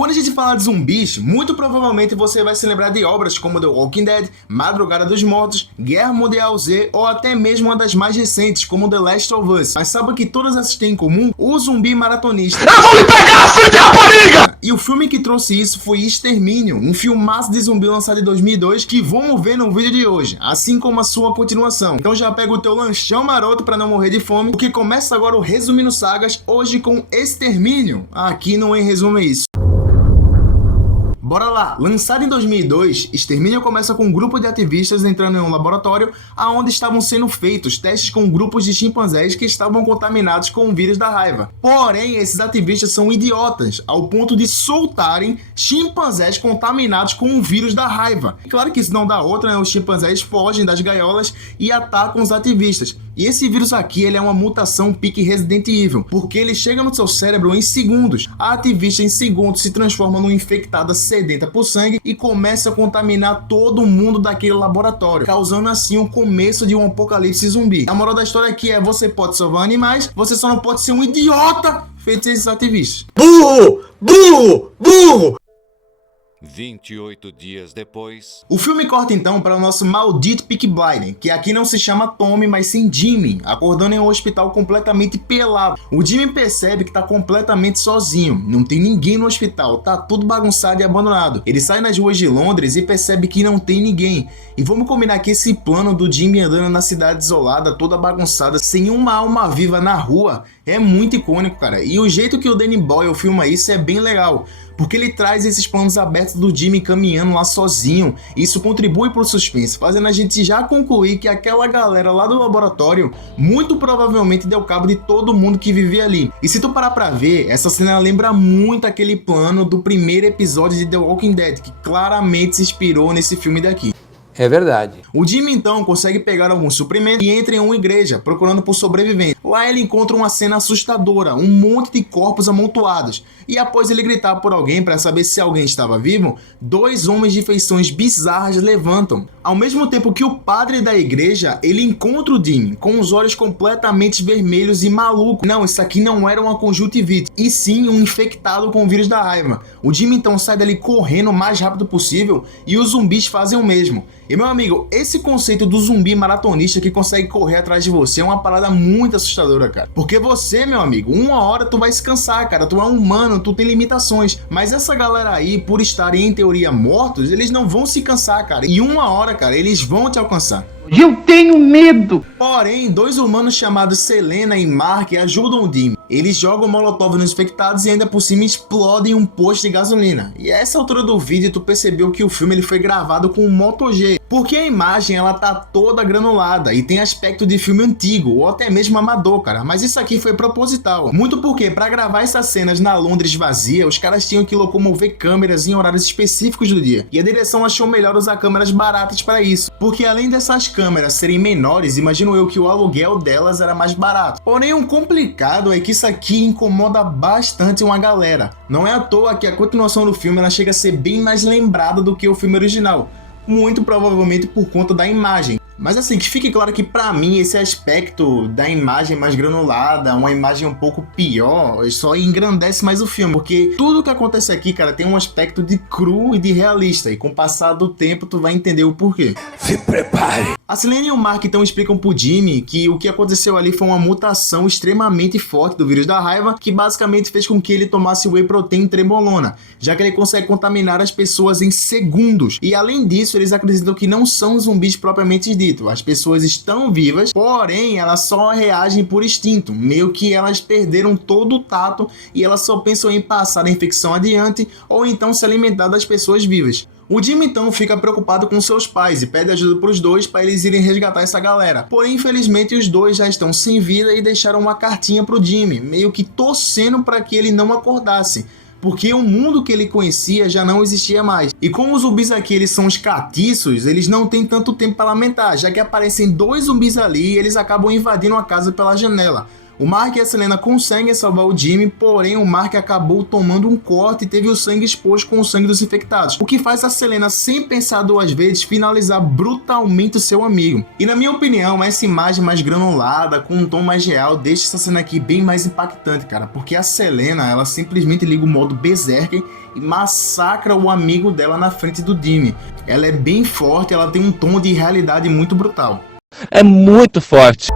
Quando a gente fala de zumbis, muito provavelmente você vai se lembrar de obras como The Walking Dead, Madrugada dos Mortos, Guerra Mundial Z ou até mesmo uma das mais recentes como The Last of Us. Mas sabe o que todas essas têm em comum? O zumbi maratonista. Eu vou lhe pegar, filho de rapariga! E o filme que trouxe isso foi Extermínio, um filmaço de zumbi lançado em 2002 que vamos ver no vídeo de hoje, assim como a sua continuação. Então já pega o teu lanchão maroto pra não morrer de fome, porque começa agora o Resumindo Sagas, hoje com Extermínio. Aqui no Em Resumo é isso. Bora lá! Lançado em 2002, Extermínio começa com um grupo de ativistas entrando em um laboratório onde estavam sendo feitos testes com grupos de chimpanzés que estavam contaminados com o vírus da raiva. Porém, esses ativistas são idiotas, ao ponto de soltarem chimpanzés contaminados com o vírus da raiva. Claro que isso não dá outra, né? Os chimpanzés fogem das gaiolas e atacam os ativistas. E esse vírus aqui, ele é uma mutação pique Resident Evil, porque ele chega no seu cérebro em segundos. A ativista em segundos se transforma numa infectada sedenta por sangue e começa a contaminar todo mundo daquele laboratório, causando assim o começo de um apocalipse zumbi. A moral da história aqui é: você pode salvar animais, você só não pode ser um idiota feito esses ativistas. Burro! Burro! Burro! 28 dias depois... O filme corta então para o nosso maldito Peaky Blinders, que aqui não se chama Tommy, mas sim Jimmy, acordando em um hospital completamente pelado. O Jimmy percebe que tá completamente sozinho, não tem ninguém no hospital, tá tudo bagunçado e abandonado. Ele sai nas ruas de Londres e percebe que não tem ninguém. E vamos combinar que esse plano do Jimmy andando na cidade isolada, toda bagunçada, sem uma alma viva na rua, é muito icônico, cara. E o jeito que o Danny Boyle filma isso é bem legal, porque ele traz esses planos abertos do Jimmy caminhando lá sozinho. Isso contribui pro suspense, fazendo a gente já concluir que aquela galera lá do laboratório muito provavelmente deu cabo de todo mundo que vivia ali. E se tu parar pra ver, essa cena lembra muito aquele plano do primeiro episódio de The Walking Dead, que claramente se inspirou nesse filme daqui. É verdade. O Jimmy então consegue pegar alguns suprimentos e entra em uma igreja procurando por sobreviventes. Lá ele encontra uma cena assustadora, um monte de corpos amontoados. E após ele gritar por alguém para saber se alguém estava vivo, dois homens de feições bizarras levantam. Ao mesmo tempo que o padre da igreja, ele encontra o Jimmy com os olhos completamente vermelhos e maluco. Não, isso aqui não era uma conjuntivite, e sim um infectado com o vírus da raiva. O Jimmy então sai dali correndo o mais rápido possível e os zumbis fazem o mesmo. E meu amigo, esse conceito do zumbi maratonista que consegue correr atrás de você é uma parada muito assustadora, cara. Porque você, meu amigo, uma hora tu vai se cansar, cara. Tu é humano, tu tem limitações. Mas essa galera aí, por estarem em teoria mortos, eles não vão se cansar, cara. E uma hora, cara, eles vão te alcançar. Eu tenho medo! Porém, dois humanos chamados Selena e Mark ajudam o Jimmy. Eles jogam molotov nos infectados e ainda por cima explodem um posto de gasolina. E a essa altura do vídeo tu percebeu que o filme ele foi gravado com um Moto G, porque a imagem ela tá toda granulada e tem aspecto de filme antigo ou até mesmo amador, cara. Mas isso aqui foi proposital. Muito porque para gravar essas cenas na Londres vazia, os caras tinham que locomover câmeras em horários específicos do dia. E a direção achou melhor usar câmeras baratas para isso, porque além dessas câmeras serem menores, imagino eu que o aluguel delas era mais barato. Porém, o complicado é que isso aqui incomoda bastante uma galera. Não é à toa que a continuação do filme ela chega a ser bem mais lembrada do que o filme original, muito provavelmente por conta da imagem. Mas assim, que fique claro que pra mim esse aspecto da imagem mais granulada, uma imagem um pouco pior, só engrandece mais o filme, porque tudo que acontece aqui, cara, tem um aspecto de cru e de realista, e com o passar do tempo tu vai entender o porquê. Se prepare! A Selena e o Mark então explicam pro Jimmy que o que aconteceu ali foi uma mutação extremamente forte do vírus da raiva, que basicamente fez com que ele tomasse whey protein trembolona, já que ele consegue contaminar as pessoas em segundos. E além disso, eles acreditam que não são zumbis propriamente ditos. As pessoas estão vivas, porém elas só reagem por instinto, meio que elas perderam todo o tato e elas só pensam em passar a infecção adiante ou então se alimentar das pessoas vivas. O Jimmy então fica preocupado com seus pais e pede ajuda para os dois para eles irem resgatar essa galera. Porém, infelizmente, os dois já estão sem vida e deixaram uma cartinha pro Jimmy, meio que torcendo para que ele não acordasse, porque o mundo que ele conhecia já não existia mais. E como os zumbis aqui eles são os catiços, eles não têm tanto tempo para lamentar, já que aparecem dois zumbis ali e eles acabam invadindo a casa pela janela. O Mark e a Selena conseguem salvar o Jimmy, porém o Mark acabou tomando um corte e teve o sangue exposto com o sangue dos infectados, o que faz a Selena, sem pensar duas vezes, finalizar brutalmente o seu amigo. E na minha opinião, essa imagem mais granulada, com um tom mais real, deixa essa cena aqui bem mais impactante, cara, porque a Selena, ela simplesmente liga o modo Berserker e massacra o amigo dela na frente do Jimmy. Ela é bem forte, ela tem um tom de realidade muito brutal. É muito forte.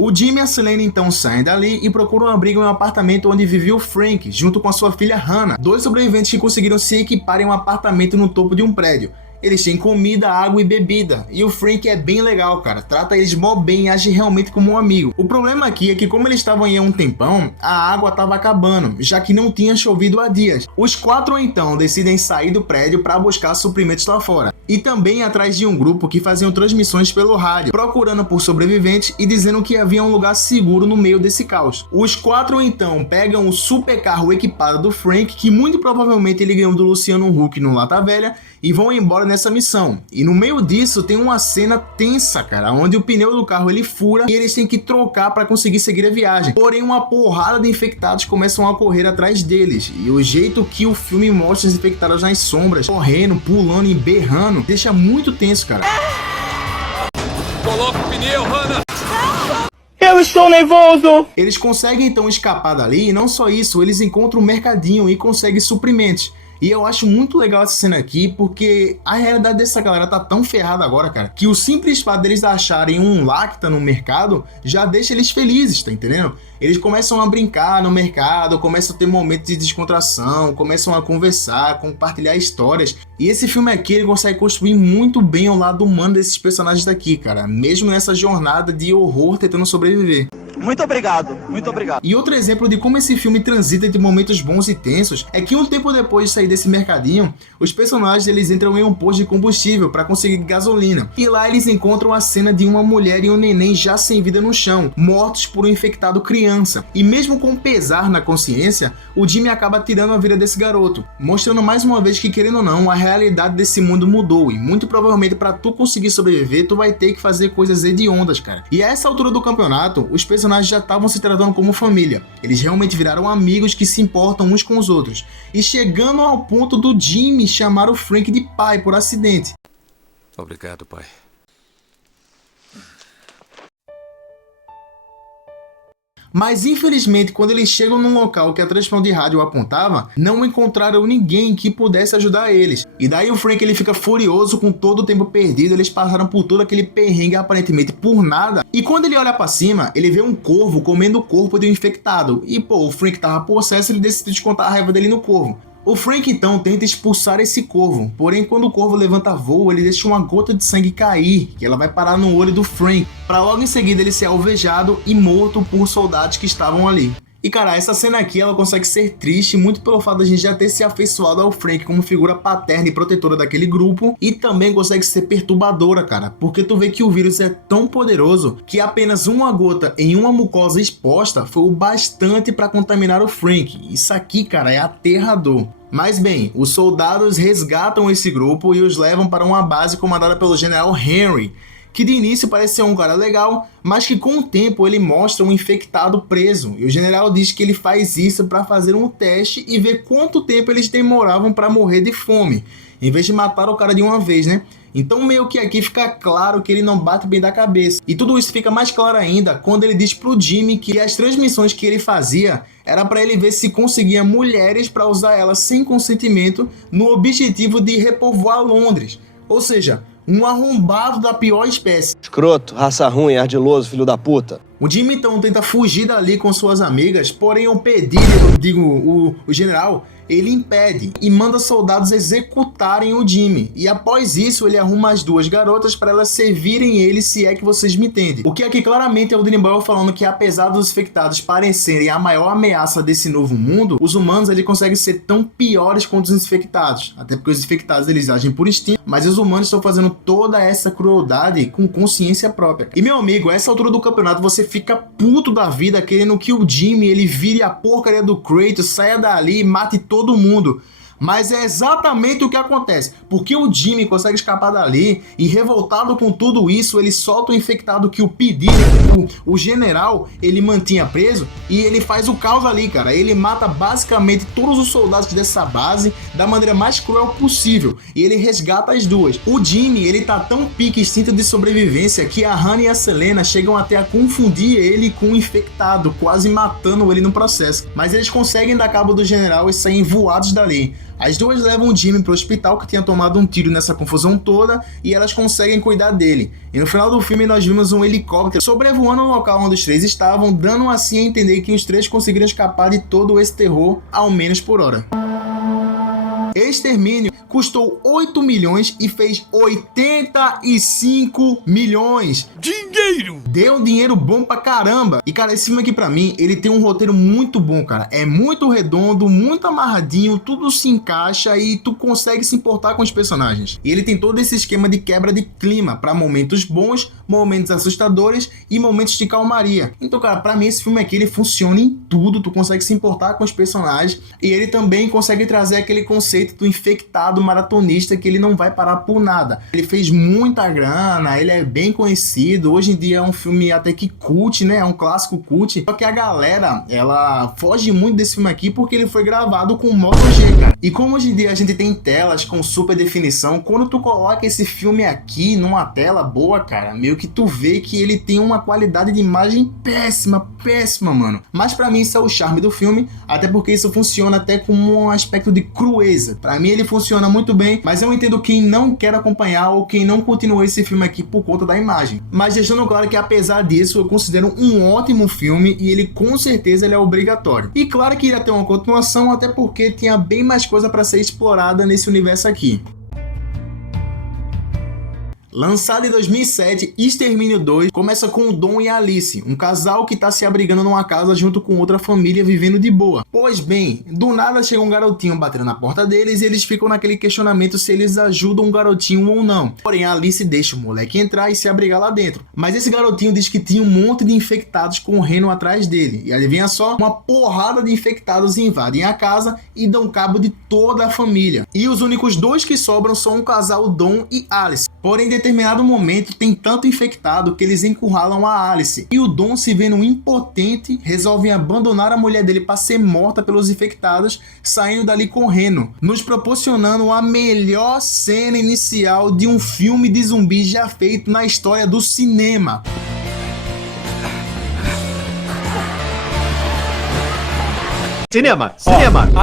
O Jimmy e a Selena então saem dali e procuram um abrigo em um apartamento onde vivia o Frank, junto com a sua filha Hannah, dois sobreviventes que conseguiram se equipar em um apartamento no topo de um prédio. Eles têm comida, água e bebida, e o Frank é bem legal, cara, trata eles mó bem e age realmente como um amigo. O problema aqui é que como eles estavam aí há um tempão, a água estava acabando, já que não tinha chovido há dias. Os quatro então decidem sair do prédio para buscar suprimentos lá fora, e também atrás de um grupo que faziam transmissões pelo rádio, procurando por sobreviventes e dizendo que havia um lugar seguro no meio desse caos. Os quatro então pegam o super carro equipado do Frank, que muito provavelmente ele ganhou do Luciano Huck no Lata Velha, e vão embora nessa missão. E no meio disso tem uma cena tensa, cara, onde o pneu do carro ele fura e eles têm que trocar para conseguir seguir a viagem. Porém, uma porrada de infectados começam a correr atrás deles, e o jeito que o filme mostra os infectados nas sombras, correndo, pulando e berrando, deixa muito tenso, cara. Coloca o pneu, Hannah! Eu estou nervoso! Eles conseguem então escapar dali, e não só isso, eles encontram um mercadinho e conseguem suprimentos. E eu acho muito legal essa cena aqui, porque a realidade dessa galera tá tão ferrada agora, cara, que o simples fato deles acharem um Lacta no mercado já deixa eles felizes, tá entendendo? Eles começam a brincar no mercado, começam a ter momentos de descontração, começam a conversar, compartilhar histórias. E esse filme aqui, ele consegue construir muito bem o lado humano desses personagens daqui, cara, mesmo nessa jornada de horror tentando sobreviver. Muito obrigado, muito obrigado. E outro exemplo de como esse filme transita entre momentos bons e tensos é que um tempo depois de sair desse mercadinho, os personagens eles entram em um posto de combustível para conseguir gasolina. E lá eles encontram a cena de uma mulher e um neném já sem vida no chão, mortos por um infectado criança. E mesmo com pesar na consciência, o Jimmy acaba tirando a vida desse garoto, mostrando mais uma vez que, querendo ou não, a realidade desse mundo mudou e muito provavelmente para tu conseguir sobreviver, tu vai ter que fazer coisas hediondas, cara. E a essa altura do campeonato, os personagens já estavam se tratando como família. Eles realmente viraram amigos que se importam uns com os outros. E chegando ao ponto do Jimmy chamar o Frank de pai por acidente. Obrigado, pai. Mas infelizmente, quando eles chegam num local que a transmissão de rádio apontava, não encontraram ninguém que pudesse ajudar eles. E daí o Frank ele fica furioso com todo o tempo perdido, eles passaram por todo aquele perrengue aparentemente por nada. E quando ele olha pra cima, ele vê um corvo comendo o corpo de um infectado. E pô, o Frank tava possesso e ele decidiu descontar a raiva dele no corvo. O Frank então tenta expulsar esse corvo, porém quando o corvo levanta voo, ele deixa uma gota de sangue cair, que ela vai parar no olho do Frank, para logo em seguida ele ser alvejado e morto por soldados que estavam ali. E cara, essa cena aqui ela consegue ser triste muito pelo fato de a gente já ter se afeiçoado ao Frank como figura paterna e protetora daquele grupo, e também consegue ser perturbadora, cara, porque tu vê que o vírus é tão poderoso que apenas uma gota em uma mucosa exposta foi o bastante para contaminar o Frank. Isso aqui, cara, é aterrador. Mas bem, os soldados resgatam esse grupo e os levam para uma base comandada pelo General Henry, que de início parece ser um cara legal, mas que com o tempo ele mostra um infectado preso, e o general diz que ele faz isso para fazer um teste e ver quanto tempo eles demoravam para morrer de fome, em vez de matar o cara de uma vez, né? Então meio que aqui fica claro que ele não bate bem da cabeça. E tudo isso fica mais claro ainda quando ele diz pro Jimmy que as transmissões que ele fazia era para ele ver se conseguia mulheres para usar elas sem consentimento no objetivo de repovoar Londres. Ou seja, um arrombado da pior espécie. Escroto, raça ruim, ardiloso, filho da puta. O Jimmy então tenta fugir dali com suas amigas, porém o pedido, o general, ele impede e manda soldados executarem o Jimmy. E após isso, ele arruma as duas garotas para elas servirem ele, se é que vocês me entendem. O que aqui claramente é o Danny Boyle falando que apesar dos infectados parecerem a maior ameaça desse novo mundo, os humanos eles conseguem ser tão piores quanto os infectados. Até porque os infectados eles agem por instinto, mas os humanos estão fazendo toda essa crueldade com consciência própria. E meu amigo, a essa altura do campeonato você fica puto da vida querendo que o Jimmy ele vire a porcaria do Kratos, saia dali e mate todo mundo. Mas é exatamente o que acontece, porque o Jimmy consegue escapar dali e, revoltado com tudo isso, ele solta o infectado que o pediram, o general, ele mantinha preso, e ele faz o caos ali, cara. Ele mata basicamente todos os soldados dessa base da maneira mais cruel possível, e ele resgata as duas. O Jimmy, ele tá tão pique instinto de sobrevivência que a Hannah e a Selena chegam até a confundir ele com o infectado, quase matando ele no processo. Mas eles conseguem dar cabo do general e saem voados dali. As duas levam o Jimmy pro hospital, que tinha tomado um tiro nessa confusão toda, e elas conseguem cuidar dele. E no final do filme nós vimos um helicóptero sobrevoando o local onde os três estavam, dando assim a entender que os três conseguiram escapar de todo esse terror, ao menos por hora. Extermínio custou 8 milhões e fez 85 milhões. Dinheiro! Deu dinheiro bom pra caramba. E cara, esse filme aqui pra mim, ele tem um roteiro muito bom, cara. É muito redondo, muito amarradinho, tudo se encaixa e tu consegue se importar com os personagens. E ele tem todo esse esquema de quebra de clima pra momentos bons, momentos assustadores e momentos de calmaria. Então, cara, pra mim esse filme aqui, ele funciona em tudo. Tu consegue se importar com os personagens e ele também consegue trazer aquele conceito do infectado maratonista, que ele não vai parar por nada. Ele fez muita grana, ele é bem conhecido, hoje em dia é um filme até que cult, né? É um clássico cult. Só que a galera, ela foge muito desse filme aqui porque ele foi gravado com Moto G, cara. E como hoje em dia a gente tem telas com super definição, quando tu coloca esse filme aqui numa tela boa, cara, meio que tu vê que ele tem uma qualidade de imagem péssima, mano. Mas pra mim isso é o charme do filme, até porque isso funciona até como um aspecto de crueza. Pra mim ele funciona muito bem, mas eu entendo quem não quer acompanhar ou quem não continuou esse filme aqui por conta da imagem. Mas deixando claro que apesar disso, eu considero um ótimo filme e ele com certeza ele é obrigatório. E claro que iria ter uma continuação, até porque tinha bem mais coisa para ser explorada nesse universo aqui. Lançado em 2007, Extermínio 2 começa com o Dom e a Alice, um casal que tá se abrigando numa casa junto com outra família vivendo de boa. Pois bem, do nada chega um garotinho batendo na porta deles e eles ficam naquele questionamento se eles ajudam o garotinho ou não. Porém, a Alice deixa o moleque entrar e se abrigar lá dentro. Mas esse garotinho diz que tinha um monte de infectados correndo atrás dele. E adivinha só, uma porrada de infectados invadem a casa e dão cabo de toda a família. E os únicos dois que sobram são o casal Dom e Alice. Porém, em determinado momento, tem tanto infectado que eles encurralam a Alice. E o Dom, se vendo impotente, resolve abandonar a mulher dele para ser morta pelos infectados, saindo dali correndo, nos proporcionando a melhor cena inicial de um filme de zumbi já feito na história do cinema. Cinema.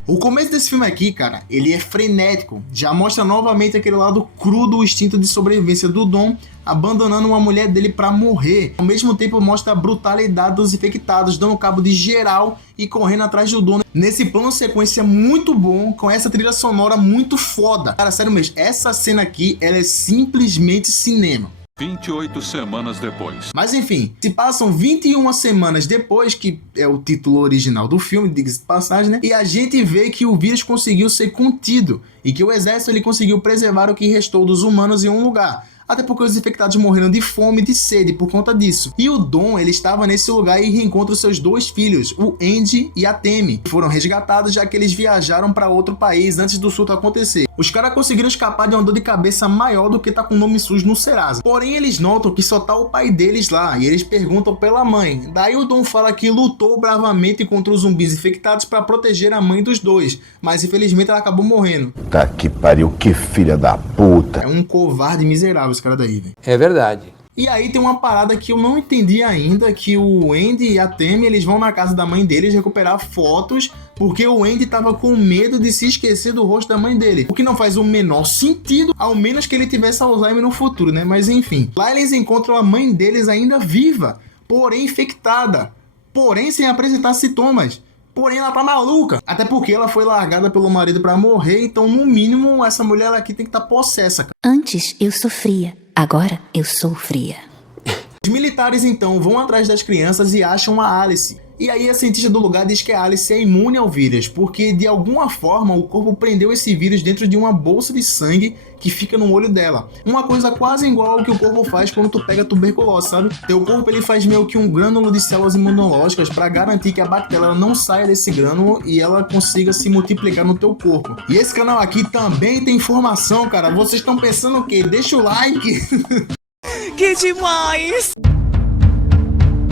O começo desse filme aqui, cara, ele é frenético. Já mostra novamente aquele lado cru do instinto de sobrevivência do Dom, abandonando uma mulher dele pra morrer. Ao mesmo tempo mostra a brutalidade dos infectados, dando cabo de geral e correndo atrás do Dom. Nesse plano sequência muito bom, com essa trilha sonora muito foda. Cara, sério mesmo, essa cena aqui, ela é simplesmente cinema. 28 semanas depois. Mas enfim, se passam 21 semanas depois, que é o título original do filme, diga-se de passagem, né? E a gente vê que o vírus conseguiu ser contido e que o exército ele conseguiu preservar o que restou dos humanos em um lugar. Até porque os infectados morreram de fome e de sede por conta disso. E o Dom, ele estava nesse lugar e reencontra os seus dois filhos, o Andy e a Tammy. Foram resgatados já que eles viajaram para outro país antes do surto acontecer. Os caras conseguiram escapar de uma dor de cabeça maior do que tá com o nome sujo no Serasa. Porém, eles notam que só tá o pai deles lá e eles perguntam pela mãe. Daí o Dom fala que lutou bravamente contra os zumbis infectados para proteger a mãe dos dois, mas infelizmente ela acabou morrendo. Tá que pariu, que filha da puta. É um covarde miserável esse cara daí, velho. É verdade. E aí tem uma parada que eu não entendi ainda, que o Andy e a Tammy, eles vão na casa da mãe deles recuperar fotos, porque o Andy tava com medo de se esquecer do rosto da mãe dele. O que não faz o menor sentido, ao menos que ele tivesse Alzheimer no futuro, né? Mas enfim. Lá eles encontram a mãe deles ainda viva, porém infectada, porém sem apresentar sintomas. Porém, ela tá maluca. Até porque ela foi largada pelo marido pra morrer, então no mínimo essa mulher aqui tem que estar possessa, cara. Antes eu sofria, agora eu sou fria. Os militares então vão atrás das crianças e acham a Alice. E aí a cientista do lugar diz que a Alice é imune ao vírus, porque de alguma forma o corpo prendeu esse vírus dentro de uma bolsa de sangue que fica no olho dela. Uma coisa quase igual ao que o corpo faz quando tu pega tuberculose, sabe? Teu corpo ele faz meio que um grânulo de células imunológicas para garantir que a bactéria não saia desse grânulo e ela consiga se multiplicar no teu corpo. E esse canal aqui também tem informação, cara. Vocês estão pensando o quê? Deixa o like! Que demais!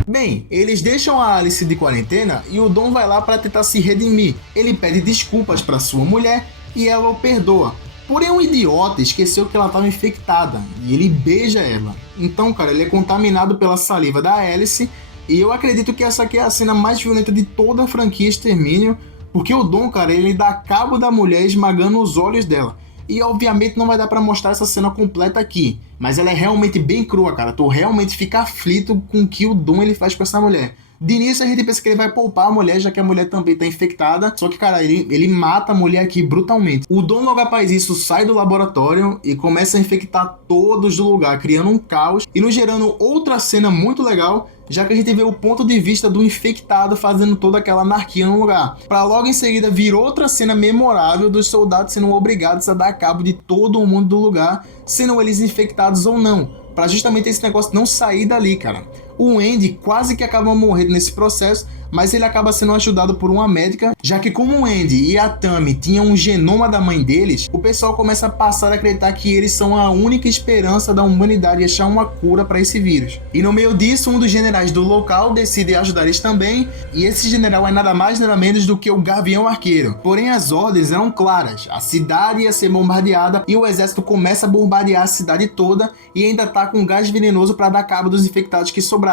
Bem, eles deixam a Alice de quarentena e o Dom vai lá para tentar se redimir. Ele pede desculpas para sua mulher e ela o perdoa. Porém, um idiota esqueceu que ela estava infectada e ele beija ela. Então, cara, ele é contaminado pela saliva da Alice e eu acredito que essa aqui é a cena mais violenta de toda a franquia Extermínio, porque o Dom, cara, ele dá cabo da mulher esmagando os olhos dela. E obviamente não vai dar pra mostrar essa cena completa aqui, mas ela é realmente bem crua, cara. Tu realmente fica aflito com o que o Dom ele faz com essa mulher. De início a gente pensa que ele vai poupar a mulher, já que a mulher também tá infectada, só que, cara, ele mata a mulher aqui brutalmente. O Dom, logo após isso, sai do laboratório e começa a infectar todos do lugar, criando um caos e nos gerando outra cena muito legal, já que a gente vê o ponto de vista do infectado fazendo toda aquela anarquia no lugar. Pra logo em seguida vir outra cena memorável dos soldados sendo obrigados a dar cabo de todo o mundo do lugar, sendo eles infectados ou não, pra justamente esse negócio não sair dali, cara. O Andy quase que acaba morrendo nesse processo, mas ele acaba sendo ajudado por uma médica, já que como o Andy e a Tammy tinham um genoma da mãe deles, o pessoal começa a passar a acreditar que eles são a única esperança da humanidade e achar uma cura para esse vírus. E no meio disso, um dos generais do local decide ajudar eles também, e esse general é nada mais nada menos do que o Gavião Arqueiro. Porém, as ordens eram claras, a cidade ia ser bombardeada e o exército começa a bombardear a cidade toda e ainda tá com gás venenoso para dar cabo dos infectados que sobraram.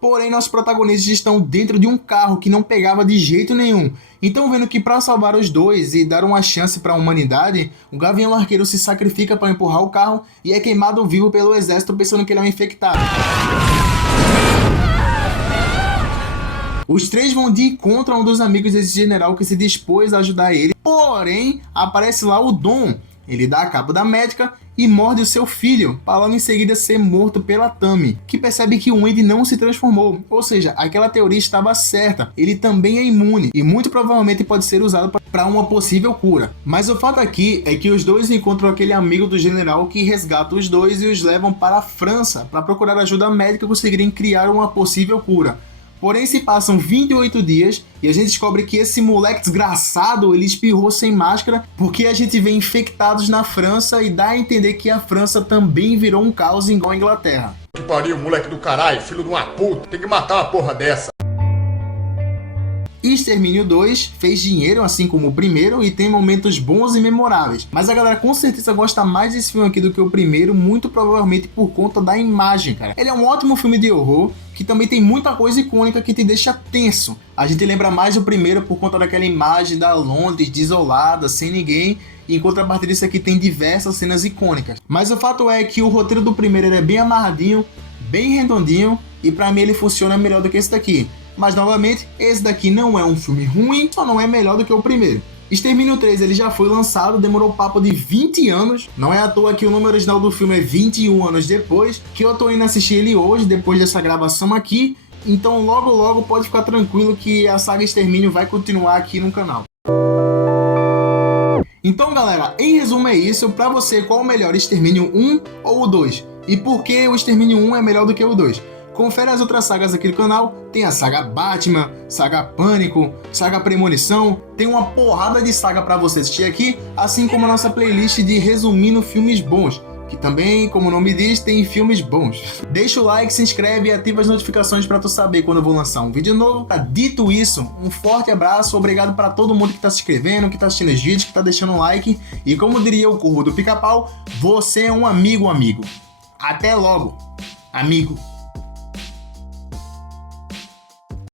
Porém, nossos protagonistas estão dentro de um carro que não pegava de jeito nenhum. Então, vendo que para salvar os dois e dar uma chance para a humanidade, o Gavião Arqueiro se sacrifica para empurrar o carro e é queimado vivo pelo exército pensando que ele é um infectado. Os três vão de encontro a um dos amigos desse general que se dispôs a ajudar ele. Porém, aparece lá o Dom. Ele dá a cabo da médica e morde o seu filho, para logo em seguida ser morto pela Tammy, que percebe que o Andy não se transformou, ou seja, aquela teoria estava certa, ele também é imune e muito provavelmente pode ser usado para uma possível cura. Mas o fato aqui é que os dois encontram aquele amigo do general que resgata os dois e os levam para a França para procurar ajuda médica e conseguirem criar uma possível cura. Porém, se passam 28 dias e a gente descobre que esse moleque desgraçado, ele espirrou sem máscara, porque a gente vê infectados na França e dá a entender que a França também virou um caos igual a Inglaterra. Que pariu, moleque do caralho, filho de uma puta, tem que matar uma porra dessa. Extermínio 2 fez dinheiro assim como o primeiro e tem momentos bons e memoráveis, mas a galera com certeza gosta mais desse filme aqui do que o primeiro, muito provavelmente por conta da imagem, cara. Ele é um ótimo filme de horror, que também tem muita coisa icônica que te deixa tenso. A gente lembra mais do primeiro por conta daquela imagem da Londres desolada, sem ninguém, e em contrapartida isso aqui tem diversas cenas icônicas. Mas o fato é que o roteiro do primeiro é bem amarradinho, bem redondinho, e pra mim ele funciona melhor do que esse daqui. Mas novamente, esse daqui não é um filme ruim, só não é melhor do que o primeiro. Extermínio 3 ele já foi lançado, demorou papo de 20 anos, não é à toa que o número original do filme é 21 anos depois, que eu tô indo assistir ele hoje, depois dessa gravação aqui, então logo logo pode ficar tranquilo que a saga Extermínio vai continuar aqui no canal. Então galera, em resumo é isso, pra você qual o melhor, Extermínio 1 ou o 2? E por que o Extermínio 1 é melhor do que o 2? Confere as outras sagas aqui do canal, tem a saga Batman, saga Pânico, saga Premonição, tem uma porrada de saga pra você assistir aqui, assim como a nossa playlist de resumindo filmes bons, que também, como o nome diz, tem filmes bons. Deixa o like, se inscreve e ativa as notificações pra tu saber quando eu vou lançar um vídeo novo. Dito isso, um forte abraço, obrigado pra todo mundo que tá se inscrevendo, que tá assistindo os vídeos, que tá deixando um like, e como diria o Corvo do Pica-Pau, você é um amigo. Até logo, amigo.